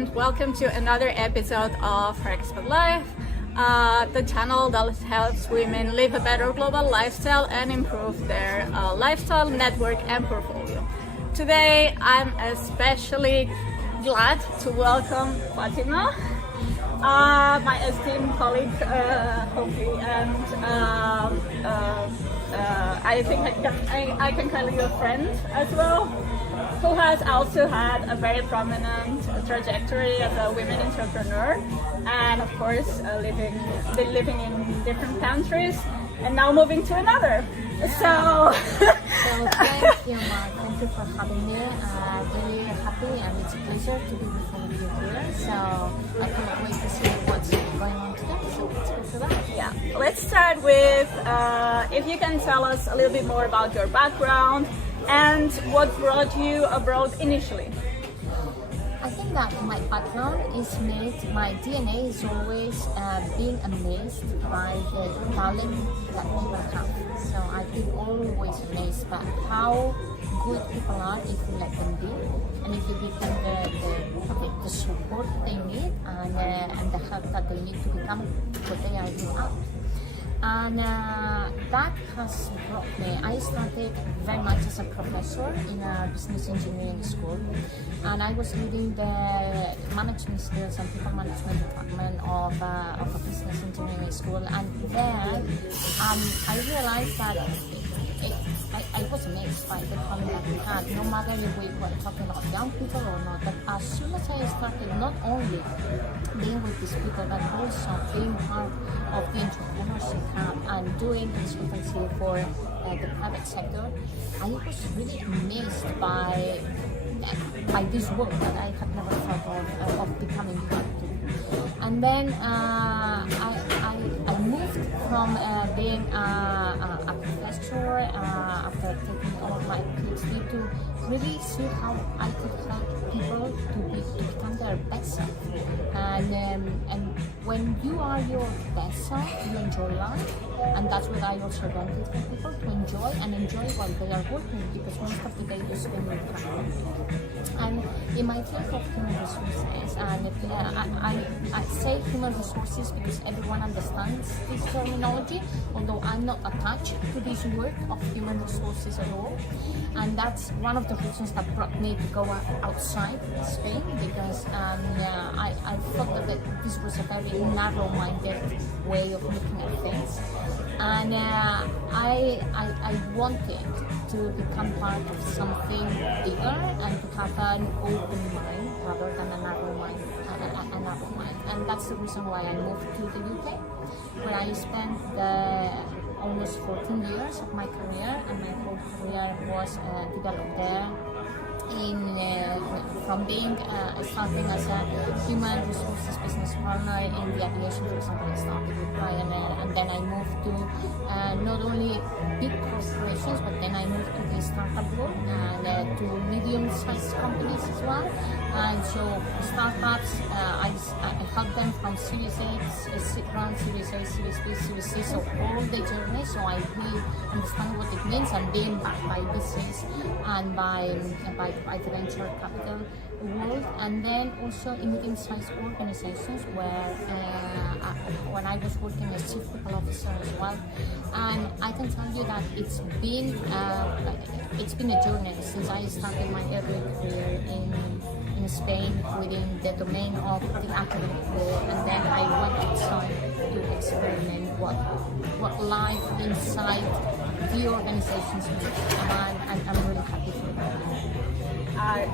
and welcome to another episode of Her Expat Life, the channel that helps women live a better global lifestyle and improve their lifestyle, network and portfolio. Today I'm especially glad to welcome Fatima, my esteemed colleague, hopefully, and I think I can call you a friend as well, who has also had a very prominent trajectory as a women entrepreneur, and of course living in different countries and now moving to another. So thank you, Mark. Thank you for having me. Really happy, and it's a pleasure to be with all of you here. So I cannot wait to see what's going on today. So let's go for that. yeah, let's start with if you can tell us a little bit more about your background and what brought you abroad initially. I think that my background is made, my DNA is always being amazed by the talent that people have. So I've been always amazed by how good people are if you let them be, and if you give them the support they need and the help that they need to become what they are now. And that has brought me. I started very much as a professor in a business engineering school, and I was leading the management skills and people management department of a business engineering school. And there, I realized that I was amazed by the talent that we had, no matter if we were talking about young people or not. But as soon as I started not only being with these people, but also being part of the entrepreneurship camp and doing consultancy for the private sector, I was really amazed by this work that I had never thought of becoming part of. And then I moved from being a professor after taking all of my PhD to really see how I could help people to become their best self. And when you are your best self, you enjoy life, and that's what I also wanted for people to enjoy while they are working, because most of the day you spend with family. And in my field of human resources, and I say human resources because everyone understands this terminology, although I'm not attached to this word of human resources at all. And that's one of the reasons that brought me to go outside Spain, because I thought that this was a very narrow-minded way of looking at things. And I wanted to become part of something bigger and to have an open mind rather than a narrow mind. And that's the reason why I moved to the UK, where I spent almost 14 years of my career, and my whole career was developed there. From being starting as a human resources business partner in the aviation, for example, I started with Ryanair, and then I moved to not only big corporations, but then I moved to the startup world and to medium-sized companies as well. And so startups, I help them from Series A, seed round, Series A, Series B, Series C, so all the journey. So I really understand what it means, and being backed by VCs and by the venture capital world, and then also in medium-sized organizations where when I was working as chief people officer as well. And I can tell you that it's been a journey since I started my early career in Spain within the domain of the academic world, and then I went outside to experiment what life inside the organizations is, and I'm really happy for that.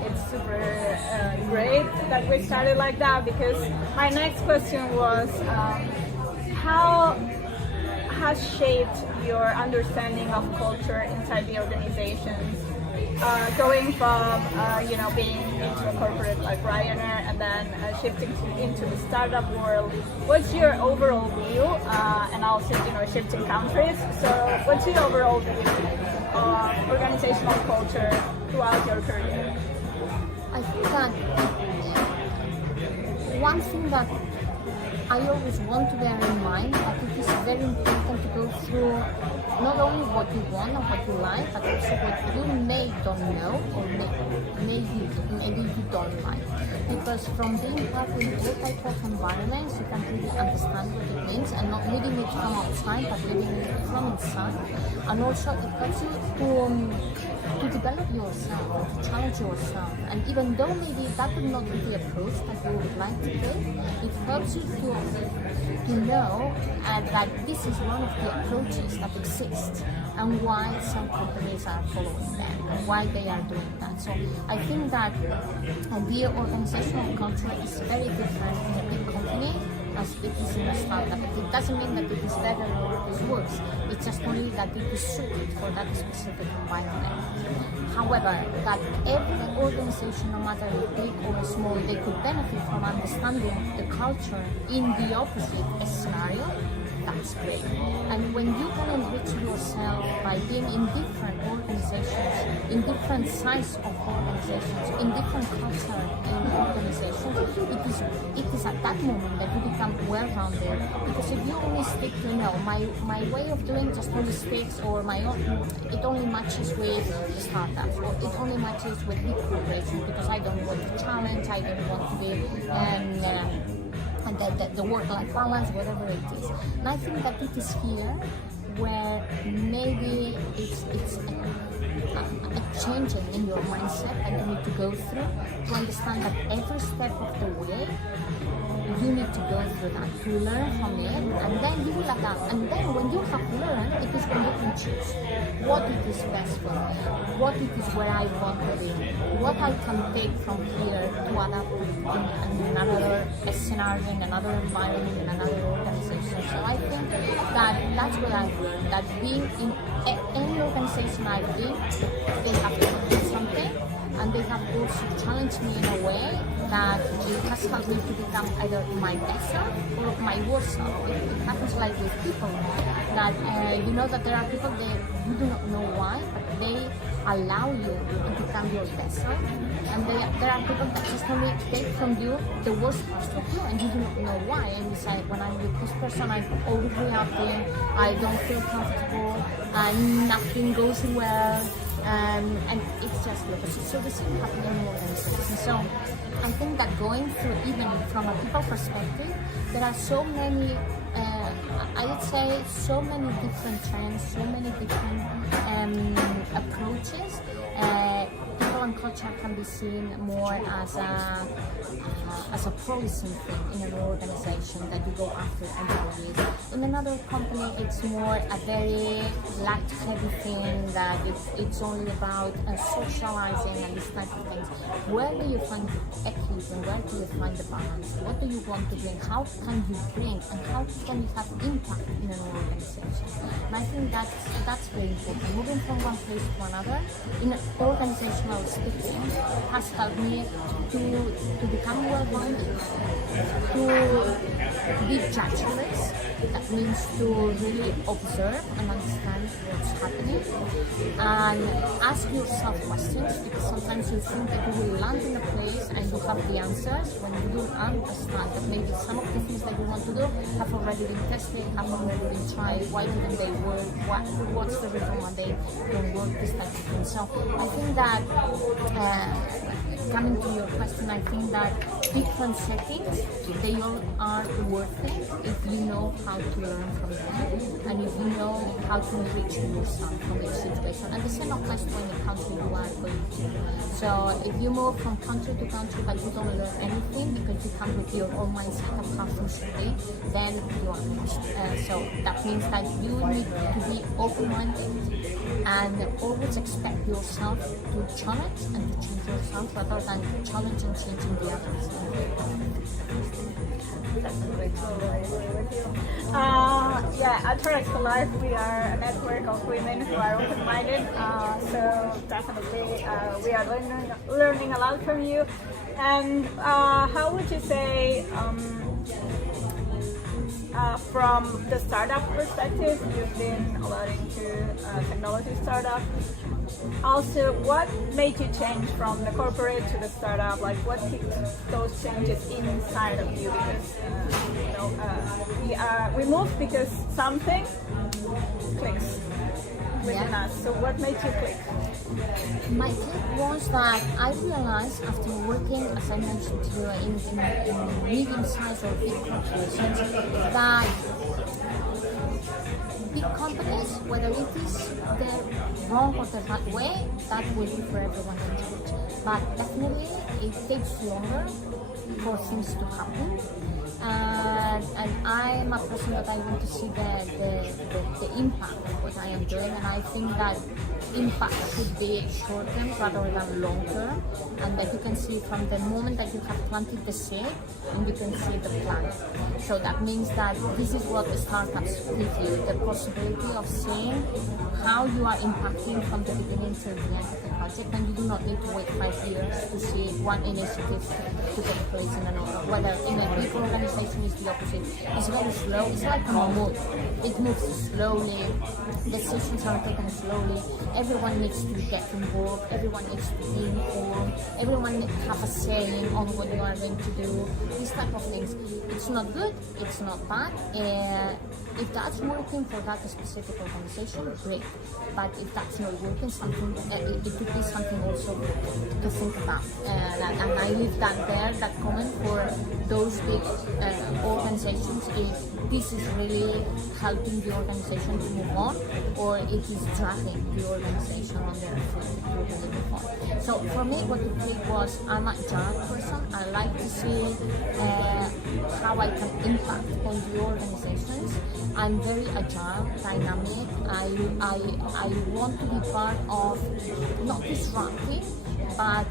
It's super great that we started like that, because my next question was how has shaped your understanding of culture inside the organizations, going from being into a corporate like Ryanair and then shifting into the startup world. What's your overall view, and also shifting countries, so what's your overall view of organizational culture throughout your career? I think that one thing that I always want to bear in mind that it is very important to go through not only what you want and what you like, but also what you don't know or maybe you don't like. Because from being part of all type of environments, you can really understand what it means, and not living it from outside, but living it from inside. And also it helps you to develop yourself, to challenge yourself. And even though maybe that would not be the approach that you would like to take, it helps you to know that this is one of the approaches that exist and why some companies are following them and why they are doing that. So I think that the organizational culture is very different in a big company as it is in a startup. It doesn't mean that it is better or it is worse. It's just only that it is suited for that specific environment. However, that every organization, no matter big or small, they could benefit from understanding the culture in the opposite scenario. That's great. And when you can enrich yourself by being in different organizations, in different size of organizations, in different culture in organizations, it is at that moment that you become well-rounded. Because if you only stick to, my way of doing just only sticks, or it only matches with startups, or it only matches with big corporations, because I don't want to challenge, I don't want to be and the work-life balance, whatever it is. And I think that it is here where maybe it's a change in your mindset that you need to go through to understand that every step of the way you need to go through that, to learn from it, and then you will adapt. And then when you have learned, it is when you can choose what it is best for me, what it is where I want to be, what I can take from here to adapt in another scenario, in another environment, in another organization. So I think that that's what I've learned, that being in any organization I've been, they have taught me something, and they have also challenged me in a way that it has helped me to become either my best self or my worst self. It happens like with people, that you know that there are people that you do not know why, but they allow you to become your best self, and there are people that just only take from you the worst parts of you, and you do not know why. And it's like, when I'm with this person, I'm always reacting, I don't feel comfortable, and nothing goes well. And it's just the opposite. So the same happening in organizations. So I think that going through, even from a people perspective, there are so many, I would say, so many different trends, so many different approaches. People and culture can be seen more as a policing thing in an organization that you go after and deal with. In another company, it's more a very light-heavy thing that it's only about socializing and this type of things. Where do you find the equilibrium? Where do you find the balance? What do you want to bring? How can you bring, and how can you have impact in an organization? And I think that's very important. Moving from one place to another in an organizational speaking has helped me to become well-rounded, to be judgeless. That means to really observe and understand what's happening and ask yourself questions, because sometimes you think that you will land in a place and you have the answers when you don't understand that maybe some of the things that you want to do have already been tested, have already been tried. Why didn't they work? What's the reason why they don't work? This type of thing. So I think that coming to your question, I think that different settings, they all are worth it if you know how to learn from them and if you know how to enrich yourself from each situation. And the same applies to any country you are going to. So if you move from country to country but you don't learn anything because you come with your own mindset of how things should be, then you are lost. So that means that you need to be open-minded and always expect yourself to challenge and to change yourself rather than challenge and changing the others. Definitely, totally agree with you. At Her Expat Life, we are a network of women who are open-minded. So definitely, we are learning a lot from you. And how would you say, from the startup perspective, you've been a lot into technology startup. Also, what made you change from the corporate to the startup? Like, what kicked those changes inside of you? Because we moved because something clicks within us. So, what made you click? My click was that I realized after working, as I mentioned to you, in medium-sized or big corporations, that big companies, whether it is the wrong or the right way, that will be for everyone to judge. But definitely, it takes longer for things to happen. And I'm a person that I want to see the impact of what I am doing, and I think that impact should be short term rather than long term, and that you can see from the moment that you have planted the seed and you can see the plant. So that means that this is what the startups give you, the possibility of seeing how you are impacting from the beginning to the end of the project, and you do not need to wait 5 years to see one initiative to take place in another. Whether in a big organization is the opposite. It's very slow. It's like a mood. It moves slowly. Decisions are taken slowly. Everyone needs to get involved. Everyone needs to be informed. Everyone needs to have a say on what you are going to do. These type of things. It's not good. It's not bad. If that's working for that specific organization, great. But if that's not working, it could be something also to think about. And I leave that there, that comment for those big organizations, if this is really helping the organization to move on, or it is dragging the organization on their feet to really move on. So for me, what the click was, I'm an agile person. I like to see how I can impact on the organizations. I'm very agile, dynamic. I want to be part of not disrupting, but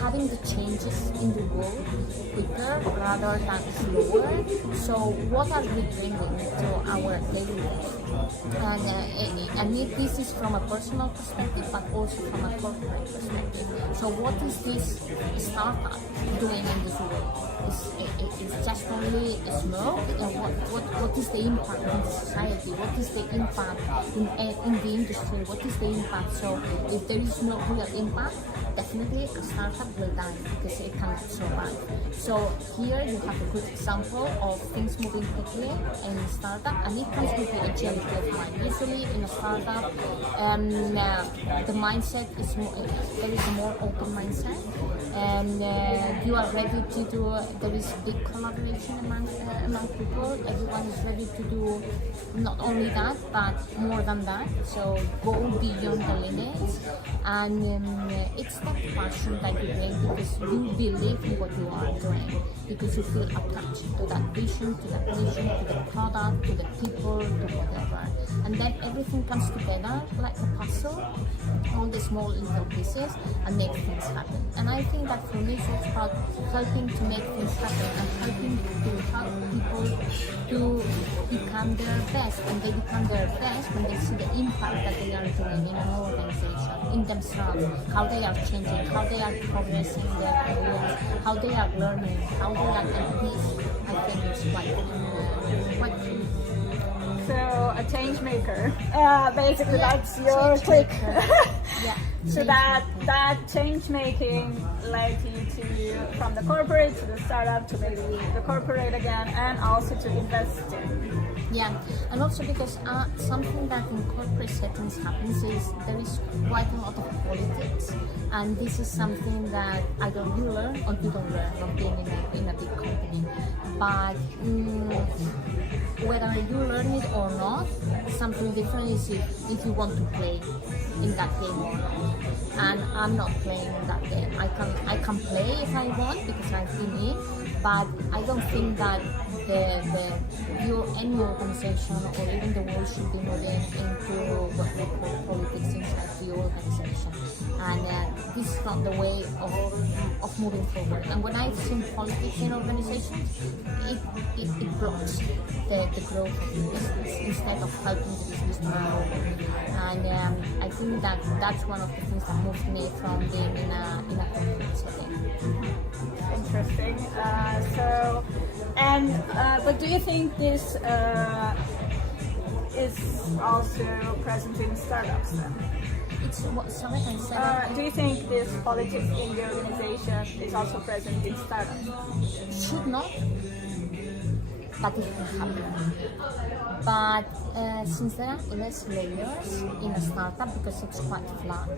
having the changes in the world quicker rather than slower. So what are we bringing to our daily life? And if this is from a personal perspective, but also from a corporate perspective. So what is this startup doing in this world? It's just only smoke? What is the impact in society? What is the impact in the industry? What is the impact? So if there is no real impact, definitely a startup will die because it cannot survive. So here you have a good example of things moving quickly in a startup, and it comes with the agility of mind. Usually in a startup, the mindset is there is a more open mindset, and you are ready to do. There is big collaboration among people. Everyone is ready to do not only that, but more than that. So go beyond the limits, and it's that passion that you bring because you believe in what you are doing, because you feel attached to that vision, to that mission, to the product, to the people, to whatever. And then everything comes together like a puzzle, all the small little pieces, and make things happen. And I think that for me it's about helping to make things happen and helping to help people to become their best. And they become their best when they see the impact that they are doing in an organization, in themselves, how they are changing, how they are progressing in their careers, how they are learning, how they are at peace. I think it's quite cool. So a change maker, basically that's your click. Yeah. So that change making led you to from the corporate to the startup to maybe the corporate again, and also to investing. Yeah, and also because something that in corporate settings happens is there is quite a lot of politics, and this is something that either you learn or you don't learn from being in a big company. But whether you learn it or not, something different is if you want to play in that game or not. And I'm not playing in that game. I can play if I want because I've been in, but I don't think that any organization or even the world should be moving into what we call politics inside the organization. And this is not the way of moving forward. And when I've seen politics in organizations, it blocks the growth of the business instead of helping the business to move forward. And I think that that's one of the things that moved me from being in a corporate setting. Interesting. But do you think this is also present in startups then? Sorry, I said do you think this politics in the organization is also present in startups? should not, but it can happen. But since there are less layers in a startup because it's quite flat,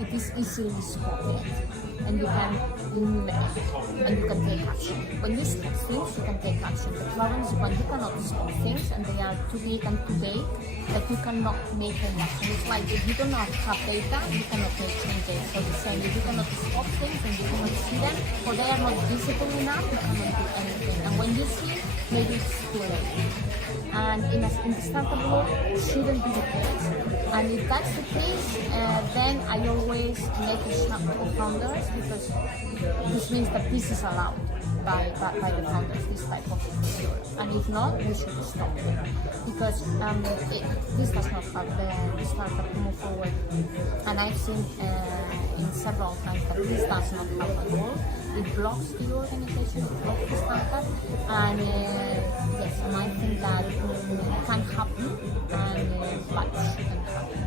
it is easily spotted, and you can eliminate, and you can take action. When you spot things, you can take action. The problem is when you cannot spot things and they are too big and too vague that you cannot make any action. It's like if you do not have data, you cannot make changes. So the same, if you cannot spot things and you cannot see them, or they are not visible enough, you cannot do anything. And when you see, maybe it's too late. And in the startup world, it shouldn't be the case. And if that's the case, then I always make a shout to founders, because this means that this is allowed by the founders, this type of behavior. And if not, we should stop it, because this does not help the startup to move forward. And I've seen in several times that this does not help at all. It blocks the organization, it blocks the startup, and yes, and I think that can happen, and but shouldn't happen.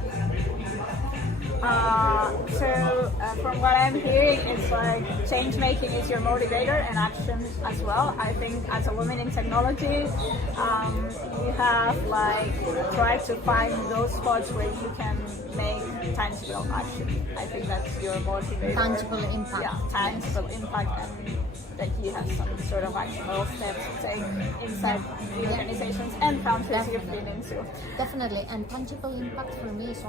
From what I'm hearing, it's like change making is your motivator and action as well. I think as a woman in technology, you have like tried to find those spots where you can make tangible action. I think that's your motivator. Tangible impact. Yeah, tangible impact, and that you have some sort of actionable steps to take inside the organizations and countries you've been into. Definitely, and tangible impact for me is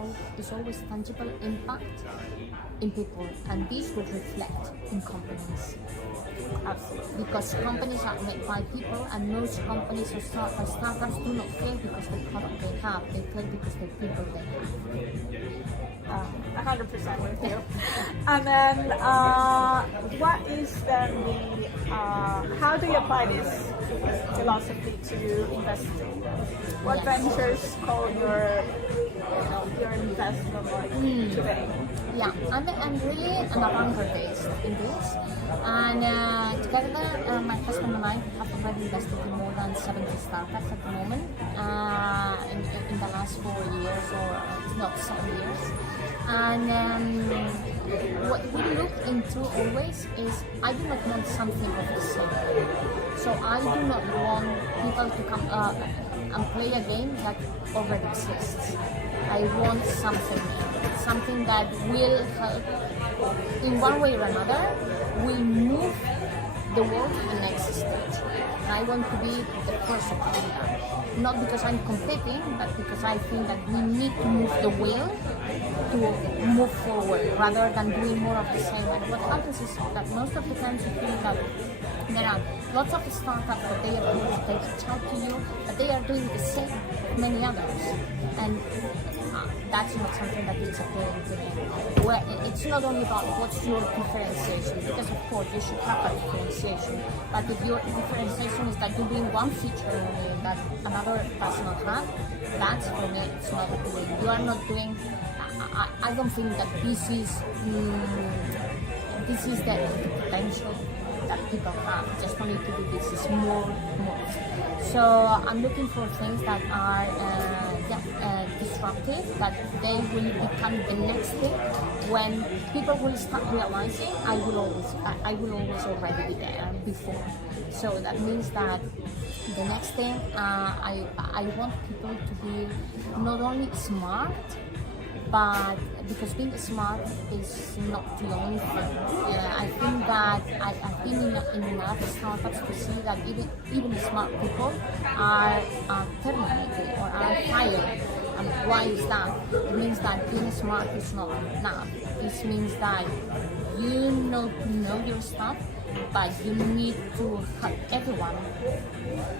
always tangible impact in people, and this would reflect in companies. Absolutely. Because companies are made by people, and most companies or startups do not fail because the product they have, they fail because the people they have. 100% with you. And then, what is then how do you apply this philosophy to investing? What ventures call your investment like today? Yeah, I'm really an avant-garde-based in this, and together my husband and I have already invested in more than 70 startups at the moment in the last 4 years, or not 7 years. And what we look into always is, I do not want something of the same. So I do not want people to come and play a game that already exists. I want something that will help, in one way or another, will move the world to the next stage. And I want to be the person to do that. Not because I'm competing, but because I think that we need to move the wheel to move forward rather than doing more of the same. And what happens is that most of the times you feel that there are lots of startups that they reach out to you, but they are doing the same many others. And that's not something that is appealing to me. Well, it's not only about what's your differentiation, because of course you should have a differentiation, but if your differentiation is that you're doing one feature only that another does not have, that's for me, it's not appealing. You are not doing, I don't think that this is the potential that people have. Just only to do this is more. So I'm looking for things that are disruptive, that they will become the next thing. When people will start realizing, I will always already be there before. So that means that the next thing, I want people to be not only smart, but because being smart is not the only thing. I think that I've been in enough startups to see that even smart people are terminated or are fired. And why is that? It means that being smart is not enough. This means that you know your stuff, but you need to help everyone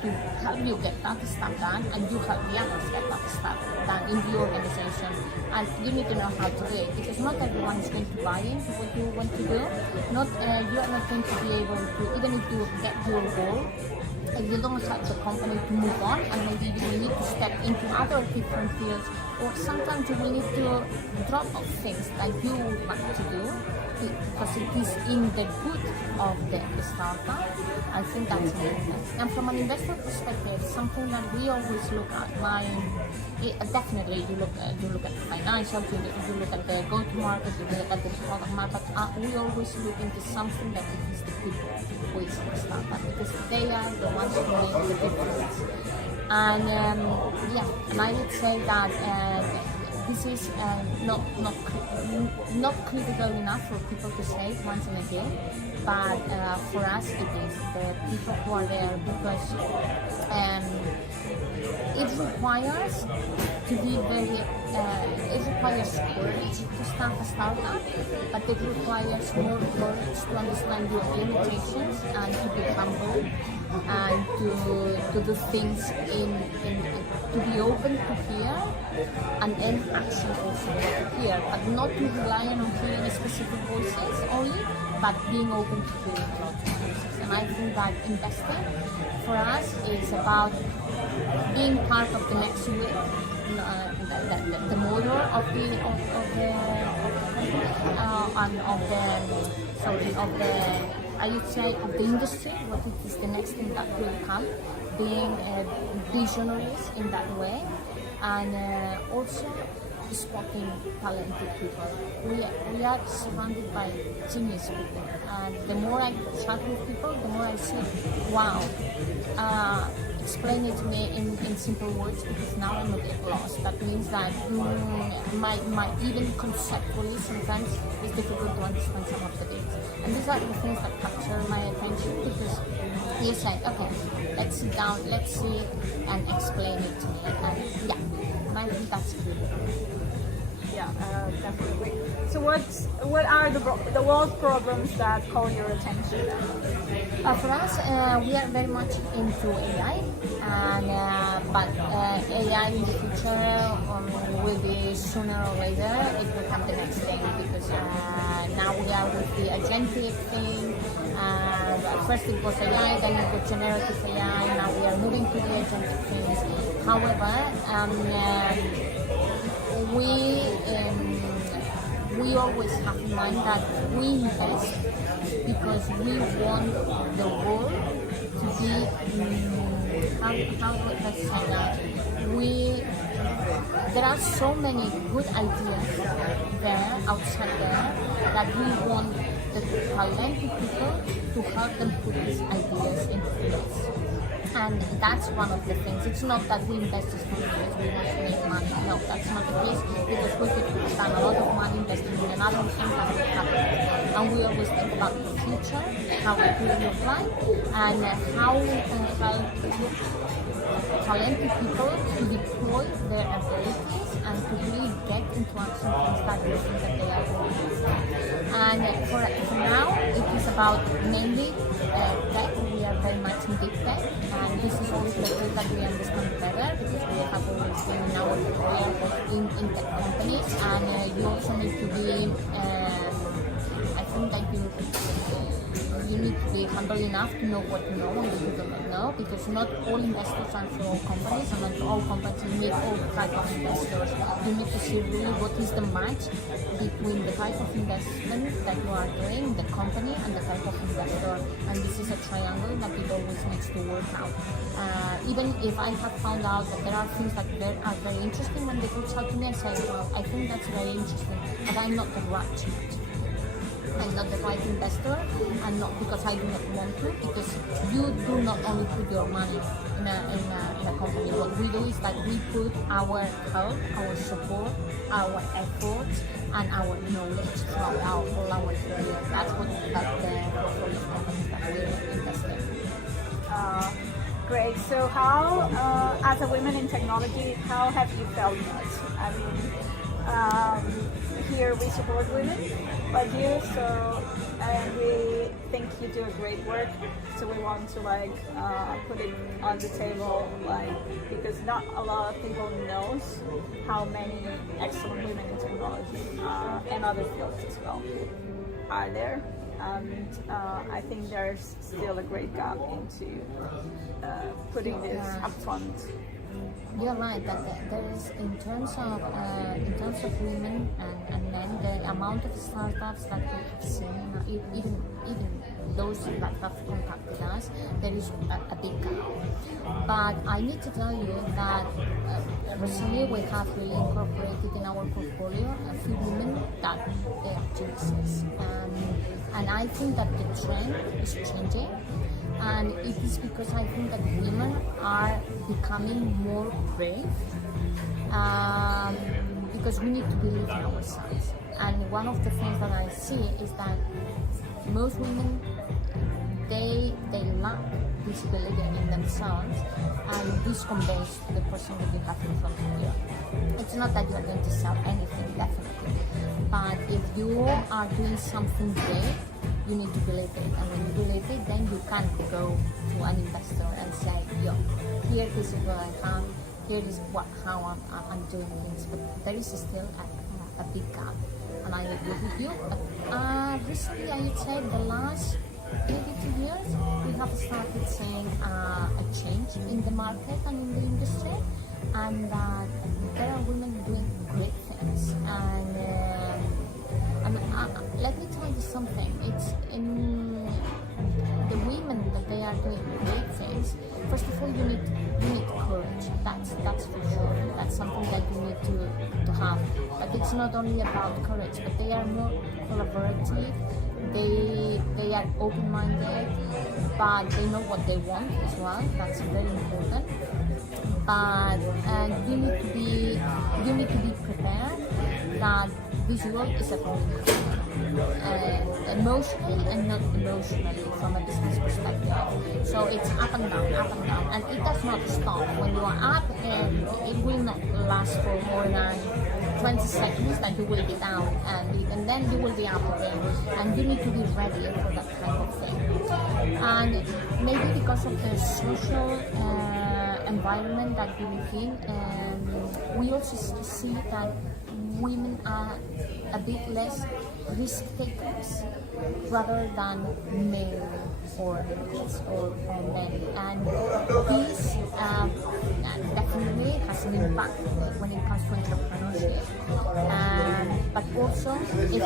to help you get that stuff done, and you help the others get that stuff done in the organization. And you need to know how to do it, because not everyone is going to buy into what you want to do. Not you are not going to be able to, even if you get your goal, if you don't help the company to move on, and maybe you will need to step into other different fields, or sometimes you will need to drop off things that you would like to do because it is in the good of the startup. I think that's important. And from an investor perspective, something that we always look at, definitely you look at the financials, you look at the go-to-market, you look at the product market. We always look into something that is the people who is in the startup, because they are the ones who make the difference. And and I would say that this is not critical enough for people to say it once in a day, but for us it is the people who are there, because it requires to be very, it requires courage to start a startup, but it requires more courage to understand your limitations and to be humble and to do things to be open to hear, and then action also to hear, but not to rely on hearing specific voices only, but being open to hearing lots of voices. And I think that investing for us is about being part of the next wave, the motor of the I would say of the industry, what it is the next thing that will come, being visionaries in that way, and also spotting talented people. We are surrounded by genius people, and the more I chat with people, the more I see, wow, explain it to me in simple words, because now I'm a bit lost. That means that my even conceptually sometimes it's difficult to understand some of the things. And these are the things that capture my attention, because you say, okay, let's sit down, let's see, and explain it to me. And I think that's good. Yeah, definitely. So what are the world problems that call your attention? For us, we are very much into AI, and but AI in the future will be sooner or later. It will come the next thing, because now we are with the agentic thing. First it was AI, then it was generative AI. Now we are moving to the agentic things. However, we always have in mind that we invest because we want the world to be, how would I say that? There are so many good ideas there, outside there, that we want the talented people to help them put these ideas into place. And that's one of the things. It's not that we invest just because we want to make money. No, that's not the case, because we could spend a lot of money investing in another thing that will happen. And we always think about the future, how it will look like, and how we can help talented people to deploy their abilities and to really get into action things that we think that they are doing. And for now, it is about mainly tech. We are very much in deep tech, and this is always the field that we understand better, because we have always been in our career in tech companies, and you also need to be, I think that you need to be humble enough to know what you know and what you do not know, because not all investors are from all companies, and not all companies need all type of investors. You need to see really what is the match between the type of investment that you are doing, the company, and the type of investor. And this is a triangle that it always needs to work out. Even if I have found out that there are things that are very interesting, when they reach out to me, I say, well, I think that's very interesting, but I'm not the right match. I'm not the right investor, and not because I do not want to, because you do not only put your money in a company. What we do is that we put our help, our support, our efforts, and our knowledge throughout all our career. That's what the portfolio companies that we invest in. Great. So how, as a woman in technology, how have you felt that? I mean, here we support women like you, so and we think you do a great work. So we want to put it on the table, because not a lot of people knows how many excellent women in technology and other fields as well are there. And I think there's still a great gap into putting this up front. You're right that there is, in terms of women and men, the amount of startups that we have seen, even those that have contacted us, there is a big gap. But I need to tell you that recently we have really incorporated in our portfolio a few women that they are geniuses, and I think that the trend is changing. And it is because I think that women are becoming more brave, because we need to believe in ourselves. And one of the things that I see is that most women, they lack visibility in themselves, and this conveys to the person that you have in front of you. It's not that you are going to sell anything, definitely, but if you are doing something great, you need to believe it, and when you believe it, then you can go to an investor and say, yo, here is what I have, here is how I'm doing things. But there is still a big gap, and I agree with you. Recently, I would say the last maybe 2 years, we have started seeing a change in the market and in the industry, and there are women doing great things. And let me tell you something. It's in the women that they are doing great things. First of all, you need courage. That's for sure. That's something that you need to have. But it's not only about courage, but they are more collaborative. They are open-minded, but they know what they want as well. That's very important. But you need to be prepared that this world is evolving, emotionally and not emotionally from a business perspective. So it's up and down, and it does not stop. When you are up, it will not last for more than 20 seconds that you will be down, and then you will be up again, and you need to be ready for that kind of thing. And maybe because of the social environment that we live in, we also see that women are a bit less risk takers rather than male or men, and this definitely has an impact when it comes to entrepreneurship. But also it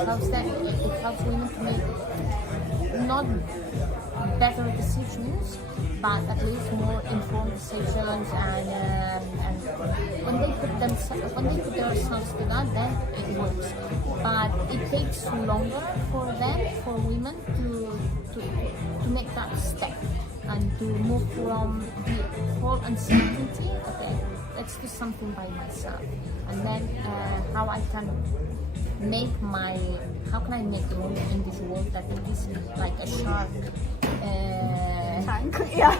helps women to make not better decisions, but at least more informed decisions, and when they put themselves to that, then it works. But it takes longer for women to make that step and to move from the whole uncertainty. Okay, let's do something by myself, and then how can I make the room in this world that it is like a shark tank, yeah.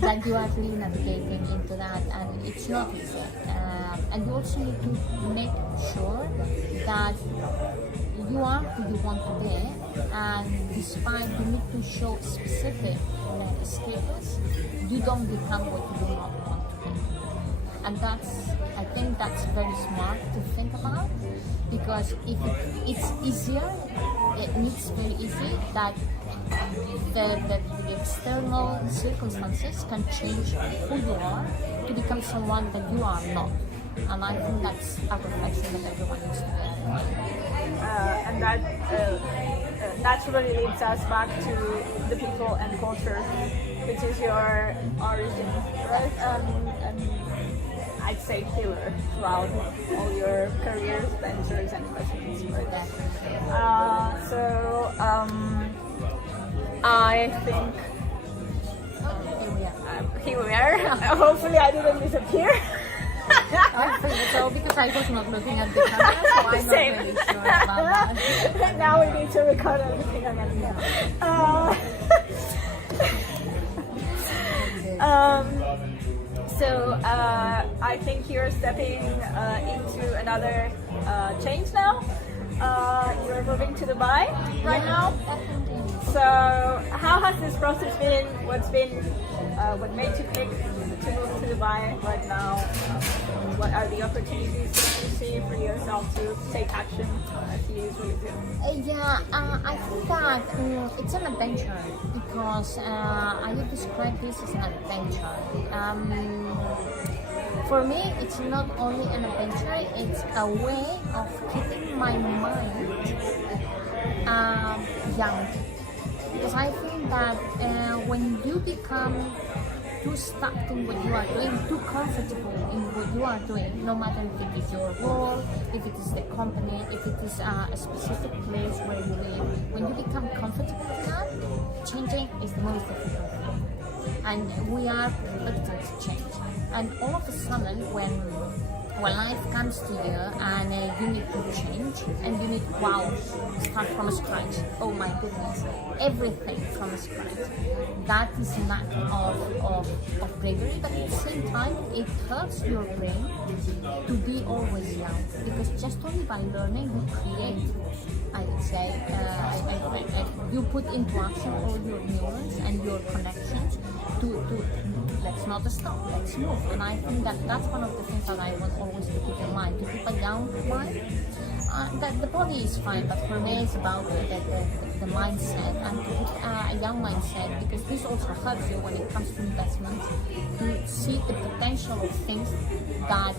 That you are really navigating into that, and it's not easy. And you also need to make sure that you are who you want to be, and despite you need to show specific status, you don't become what you do not want to be. And I think that's very smart to think about, because if it's easier, it's very easy that the external circumstances can change who you are to become someone that you are not. And I think that's a reflection that everyone needs to be. And that naturally leads us back to the people and culture, which is your origin, right? And I'd say pillar throughout all your careers, ventures, and investments. I think here we are. Hopefully, I didn't disappear. I think so, because I was not looking at the camera, so I'm not really sure about that. Now we need to record everything again. I think you're stepping into another change now. You're moving to Dubai right now. So how has this process been? What made you pick to move to Dubai right now? What are the opportunities that you see for yourself to take action as you usually do? I think that it's an adventure because I would describe this as an adventure. For me, it's not only an adventure, it's a way of keeping my mind young. Because I think that when you become too stuck in what you are doing, too comfortable in what you are doing, no matter if it is your role, if it is the company, if it is a specific place where you live, when you become comfortable with that, changing is the most difficult thing. And we are reluctant to change. And all of a sudden, when life comes to you and you need to change and you need, start from scratch. Oh my goodness, everything from scratch. That is an act of bravery, but at the same time, it hurts your brain to be always young, because just only by learning you create, I would say, you put into action all your neurons and your connections to let's not stop, let's move. And I think that that's one of the things that I want always to keep in mind, to keep a young mind. That the body is fine, but for me it's about the mindset, and to keep a young mindset, because this also helps you when it comes to investments, to see the potential of things that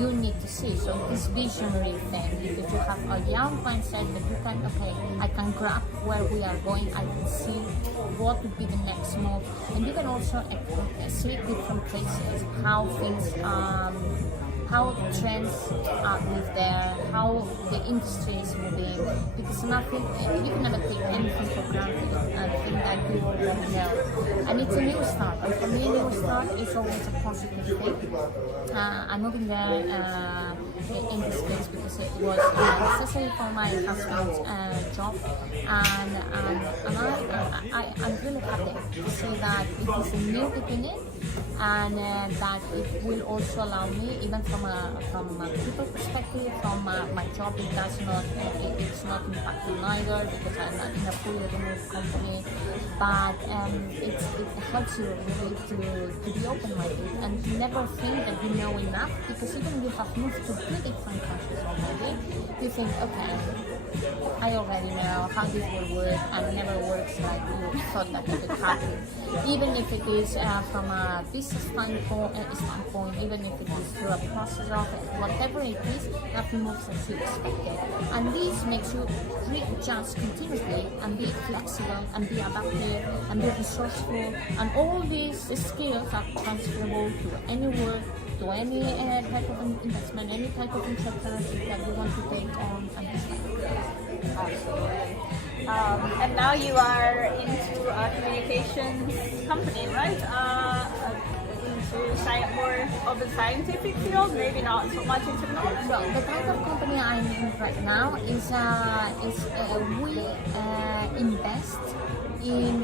you need to see. So this visionary thing, if you have a young mindset that you can, I can grab where we are going, I can see what would be the next move, and you can also see different places, how things, how trends move there, how the industry is moving, because nothing, you can never take anything for granted, and think that you already know. And it's a new start, and for me a new start is always a positive thing. I'm moving there in this case because it was necessary for my husband's job, and I'm really happy to see that it is a new beginning, and that it will also allow me, even from a people perspective, from my job, it's not impacting either, because I'm not in a fully remote company, but it helps you really to be open-minded and to never think that you know enough, because even you have moved to 2 different countries already, you think, I already know how this will work, and it never works like you thought that it would happen. Even if it is from a business standpoint, even if it is through a process of it, whatever it is, nothing moves as you expected. And this makes you readjust continuously and be flexible and be adaptive and be resourceful, and all these skills are transferable to any work, to any type of investment, any type of entrepreneurship that you want to take on and Absolutely. And now you are into a communications company, right? Into more of the scientific field, maybe not so much into knowledge. Well, the type of company I'm in right now is we invest in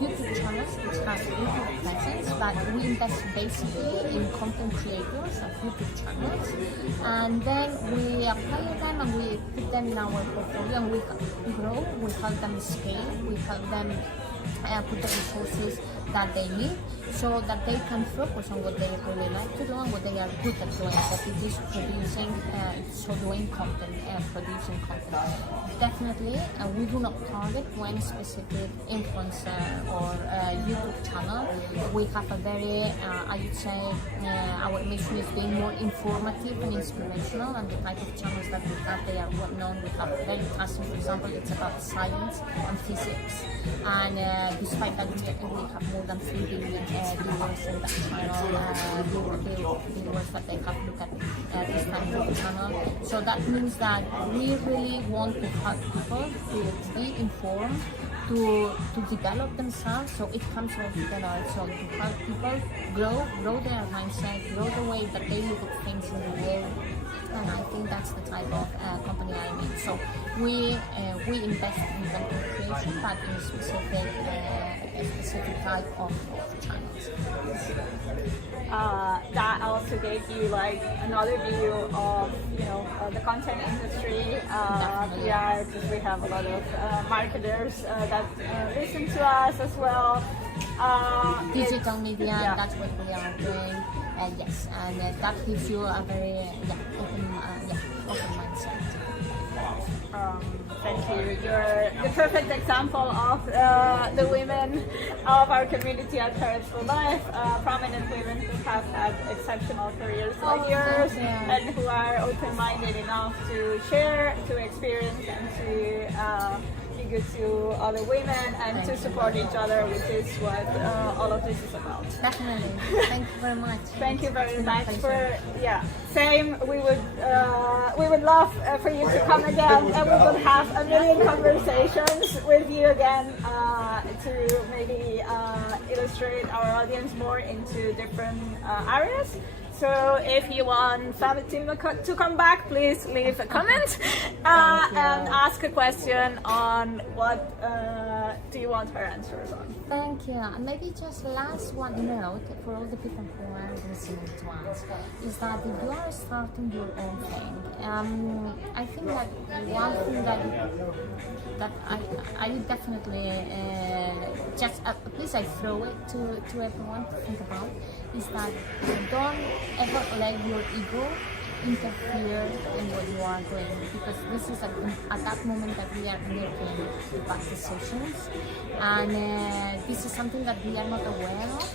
YouTube channels which have YouTube presence, but we invest basically in content creators of YouTube channels, and then we acquire them and we put them in our portfolio, and we grow, we help them scale, we help them put the resources that they need, so that they can focus on what they really like to do and what they are good at doing, that it is producing, doing content, producing content. Definitely, we do not target one specific influencer or YouTube channel. We have a very, I would say, our mission is being more informative and inspirational, and the type of channels that we have, they are well known. We have very passionate, for example, it's about science and physics, and despite that we have more than 3 billion viewers in that channel, viewers that they have looked at this kind of channel. So that means that we really want to help people to be informed, to develop themselves, so it comes all together. So to help people grow their mindset, grow the way that they look at things in the world, and I think that's the type of company I'm in. So we invest in content creation, but in a specific type of channels. That also gave you like another view of the content industry. Definitely. Yeah, because we have a lot of marketers that listen to us as well. Digital media, yeah. that's what we are doing. Yes, and that gives you a very open mindset. Thank you. You're the perfect example of the women of our community at Her Expat Life, prominent women who have had exceptional careers like yours, and who are open-minded enough to share, to experience, and to be good to other women and to support each other, which is what all of this is about. Definitely. Thank you very much. Thank you very much for same. We would love for you to come again, and we would have a million conversations with you again to maybe illustrate our audience more into different areas. So if you want Fatima to come back, please leave a comment and ask a question on what do you want her answers on. Thank you. And maybe just last one note for all the people who are listening to us is that if you are starting your own thing, I think that one thing that I would definitely just at least I throw it to everyone to think about is that don't ever let your ego interfere in what you are doing, because this is at that moment that we are making bad decisions, and this is something that we are not aware of,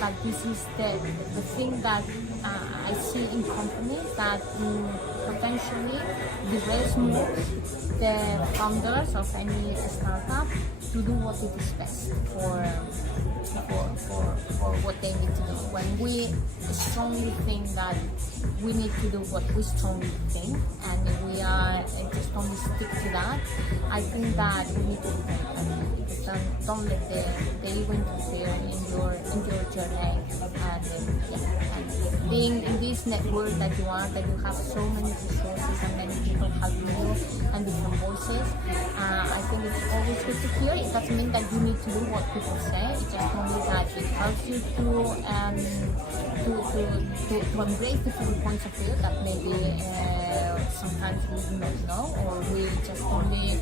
but this is the thing that I see in companies that potentially derails more the founders of any startup to do what it is best for what they need to do. When we strongly think that we need to do what we strongly think, and we are just only stick to that, I think that we need to be very careful. Don't let the ego interfere in your journey, and being in this network that you are, that you have so many resources and many people helping you and different voices. I think it's always good to hear. It doesn't mean that you need to do what people say. It's just only that it helps you to embrace different points of view that maybe sometimes we do not know, or we just only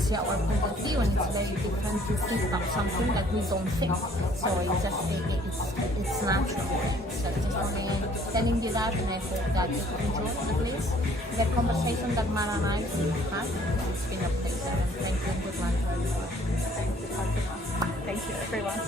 see our point of view, and it's very different to think of something that we don't think. So it's natural. So just only telling you that, and I hope that you enjoy at least the conversation that Mara and I had. It's been a pleasure, and thank you and good luck. Thank you, everyone.